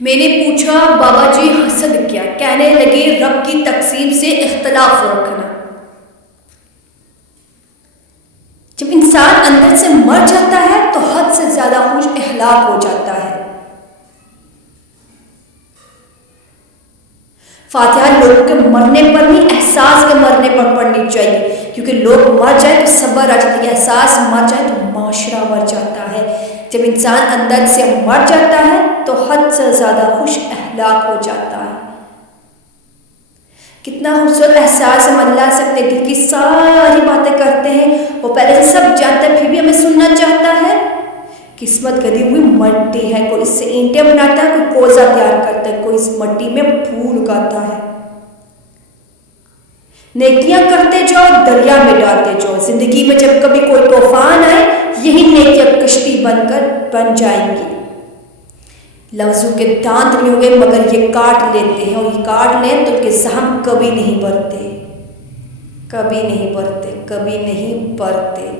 میں نے پوچھا بابا جی حسد کیا؟ کہنے لگے رب کی تقسیم سے اختلاف رکھنا۔ جب انسان اندر سے مر جاتا ہے تو حد سے زیادہ خوش اخلاق ہو جاتا ہے۔ فاتحہ لوگوں کے مرنے پر نہیں، احساس کے مرنے پر پڑھنی چاہیے، کیونکہ لوگ مر جائے تو صبر آ جاتا ہے، احساس مر جائے تو معاشرہ مر جاتا ہے۔ جب انسان اندر سے مر جاتا ہے تو حد سے زیادہ خوش اخلاق ہو جاتا ہے۔ کتنا خوبصورت احساس ہم اللہ سے اپنے دل کی ساری باتیں کرتے ہیں، وہ پہلے سے سب جانتا ہے پھر بھی ہمیں سننا چاہتا ہے۔ قسمت گلی ہوئی مٹی ہے، کوئی اس سے اینٹیں بناتا ہے، کوئی کوزہ تیار کرتا ہے، کوئی اس مٹی میں پھول اگاتا ہے۔ نیکیاں کرتے جاؤ، دریا میں ڈالتے جاؤ، زندگی میں جب کبھی کوئی طوفان آئے یہی نیکیاں کشتی بن جائیں گی۔ لفظوں کے دانت نہیں ہوئے مگر یہ کاٹ لیتے ہیں، اور یہ کاٹ لیں تو ان کے زخم کبھی نہیں بھرتے، کبھی نہیں بھرتے، کبھی نہیں بھرتے۔